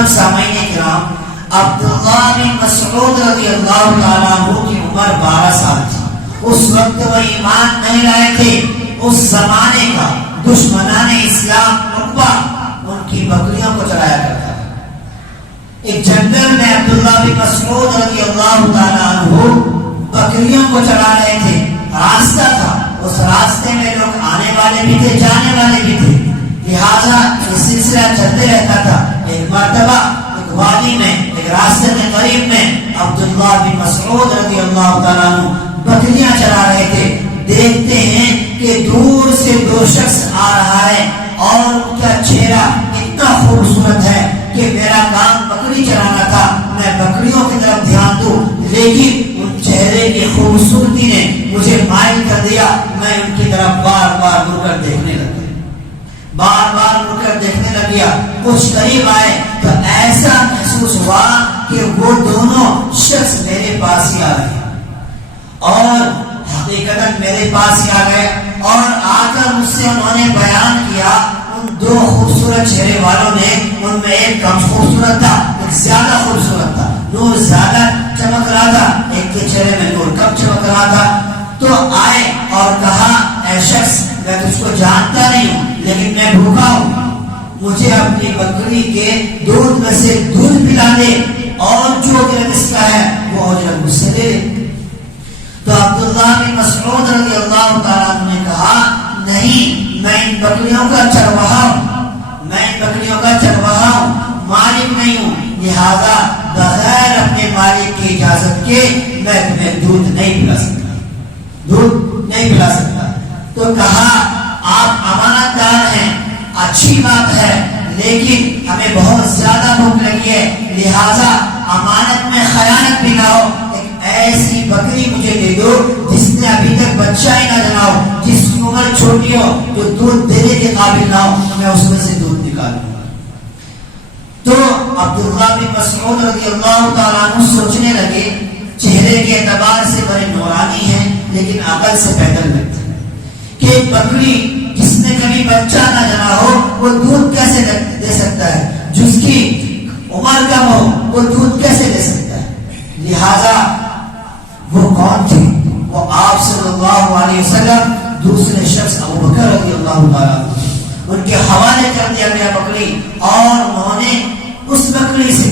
محترم سامعین کرام، عبداللہ بن مسعود رضی اللہ تعالیٰ عنہ کی عمر 12 سال تھی۔ اس وقت وہ ایمان نہیں لائے تھے۔ اس زمانے کا دشمنان اسلام عقبہ ان کی بکریوں کو چرایا کرتا تھا۔ ایک جنگل میں عبداللہ بن مسعود رضی اللہ تعالیٰ عنہ بکریوں کو چرا رہے تھے۔ راستہ تھا، اس راستے میں لوگ آنے والے بھی تھے، جانے والے بھی تھے، لہذا یہ سلسلہ چلتے رہتا تھا۔ ایک مرتبہ ایک وادی میں، ایک راستے کے قریب میں عبداللہ بن مسعود رضی اللہ تعالیٰ عنہ بکریاں چرا رہے تھے۔ دیکھتے ہیں کہ دور سے دو شخص آ رہا ہے اور ان کا چہرہ اتنا خوبصورت ہے کہ میرا کام بکری چرانا تھا، میں بکریوں کی طرف دھیان دوں، لیکن ان چہرے کی خوبصورتی نے مجھے مائل کر دیا۔ میں ان کی طرف بار بار مڑ کر دیکھنے لگا، کچھ قریب آئے تو ایسا محسوس ہوا کہ وہ دونوں شخص میرے پاس ہی آ رہے ہیں، اور حقیقتاً میرے پاس ہی آ گئے، اور آ کر مجھ سے انہوں نے بیان کیا۔ ان دو خوبصورت چہرے والوں نے، ان میں ایک کم خوبصورت تھا، ایک زیادہ خوبصورت تھا، نور زیادہ چمک رہا تھا، ایک کے چہرے میں نور کم چمک رہا تھا۔ تو آئے اور کہا، اے شخص، میں تجھ کو جانتا نہیں ہوں، لیکن میں بھوکا ہوں، مجھے اپنی بکری کے دودھ میں سے دودھ پلا دے، اور جو اجرت اس کا ہے وہ اجرت مجھ سے لے لے۔ تو عبداللہ بن مسعود رضی اللہ تعالیٰ عنہ نے کہا، نہیں، میں ان بکریوں کا چرواہا ہوں، مالک نہیں ہوں، لہذا بغیر اپنے مالک کی اجازت کے میں تمہیں دودھ نہیں پلا سکتا۔ تو کہا، آپ امانت دار ہیں، اچھی بات ہے، لیکن ہمیں بہت زیادہ بھوک لگی ہے، لہذا امانت میں خیانت بھی نہ ہو، ایسی بکری مجھے دے دو جس نے ابھی تک بچہ ہی نہ جنا ہو، جس کی عمر چھوٹی ہو، جو دودھ دینے کے قابل نہ ہو، میں اس میں سے دودھ نکالوں گا۔ تو عبداللہ بن مسعود رضی اللہ تعالیٰ عنہ سوچنے لگے، چہرے کے اعتبار سے بڑے نورانی ہیں، لیکن عقل سے پیدل لگتے ہیں کہ ایک بکری جس نے کبھی بچہ نہ جنا ہو وہ دودھ کیسے دے سکتا ہے، جس کی عمر کم ہو وہ دودھ کیسے دے سکتا ہے۔ لہذا وہ کون تھے؟ وہ آپ صلی اللہ علیہ وسلم، دوسرے شخص ابو بکر رضی اللہ تعالیٰ عنہ، ان کے حوالے کر دیا گیا بکری، اور انہوں نے اس بکری سے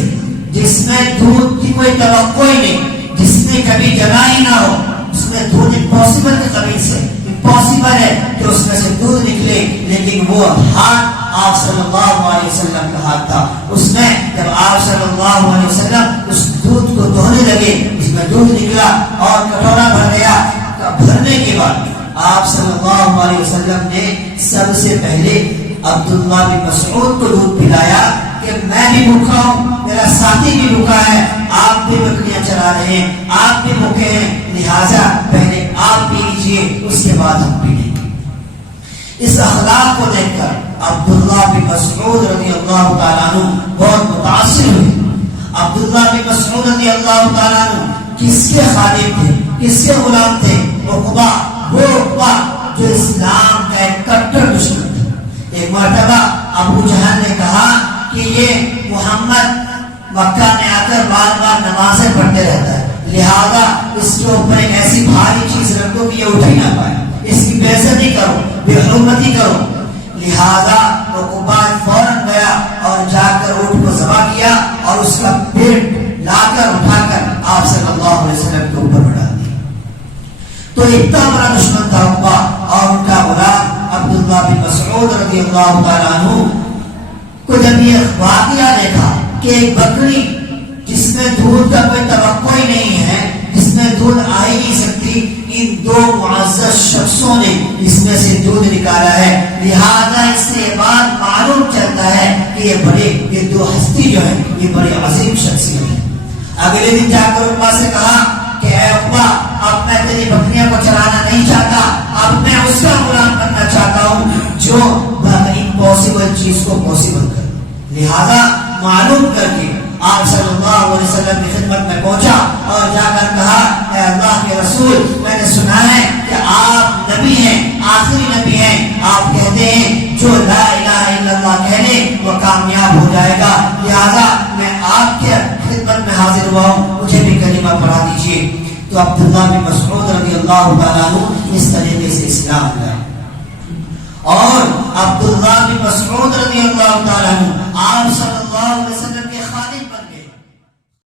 جس میں دودھ کی کوئی توقع ہی نہیں، جس نے کبھی جنا ہی نہ ہو، اس میں دودھ امپاسبل کے قبیل سے، امپاسبل ہے کہ اس میں سے دودھ نکلے، لیکن وہ ہاتھ آپ صلی اللہ علیہ وسلم کا ہاتھ تھا۔ اس میں جب آپ صلی اللہ علیہ وسلم اس دودھ کو دھونے لگے، اس میں دودھ نکلا اور کٹورا بھر گیا۔ بھرنے کے بعد آپ صلی اللہ علیہ وسلم نے سب سے پہلے عبداللہ بن مسعود کو دودھ پلایا کہ میں بھی بھوکا ہوں، میرا ساتھی بھی بھوکا ہے، آپ بھی بکریاں چرا رہے ہیں، آپ بھی بھوکے ہیں، لہٰذا پہلے آپ پی لیجیے، اس کے بعد ہم پی لیں گے۔ اس اخلاق کو دیکھ کر عبداللہ بن مسعود رضی اللہ تعالیٰ عنہ بہت متاثر ہوئے۔ عبداللہ بن مسعود رضی اللہ تعالیٰ عنہ کس کے خادم تھے، کس کے غلام تھے؟ عقبہ، وہ عقبہ جو اسلام کا ایک کٹر دشمن تھا۔ ایک مرتبہ ابو جہل نے کہا کہ یہ محمد مکہ میں آ کر بار بار نمازیں پڑھتے رہتا ہے، لہذا اس کے اوپر ایک ایسی بھاری چیز رکھو کہ یہ اٹھ ہی نہ پائے، اس کی بے عزتی کرو، بے حرمتی کرو۔ لہذا عقبہ فوراً گیا اور جا کر اونٹ کو ذبح کیا اور اس کا پیٹ لا کر اٹھا کر آپ صلی اللہ علیہ وسلم کے اوپر بڑھا دیا۔ تو اتنا بڑا دشمن تھا عقبہ، اور ان کا غلام عبداللہ بن مسعود رضی اللہ تعالیٰ عنہ کو جب یہ واقعہ دیکھا کہ ایک بکری جس میں دودھ کا کوئی توقع ہی نہیں ہے، جس میں دودھ آ ہی نہیں سکتی، ان دو معزز شخصوں نے اس میں سے دودھ نکالا ہے، لہذا اس سے یہ بات معلوم چلتا ہے کہ یہ دو ہستی جو ہے یہ بڑی عظیم شخصیت ہے۔ اگلے دن جا کر عقبہ سے کہا کہ اے عقبہ، اب میں تیری بکریاں کو چرانا نہیں چاہتا، اب میں اس کا غلام بننا چاہتا ہوں جو امپاسبل چیز کو پاسبل کرے۔ لہذا معلوم کر کے آپ صلی اللہ علیہ وسلم کی خدمت میں پہنچا اور جا کر کہا، اے اللہ کے رسول، میں نے سنا ہے کہ آپ نبی ہیں، آخری نبی ہیں، آپ کہتے ہیں جو لا الہ الا اللہ کہہ لے وہ کامیاب ہو جائے گا، لہذا اللہ تعالیٰ عنہ اس طریقے سے اسلام لائے. اور عبداللہ بن مسعود رضی اللہ تعالیٰ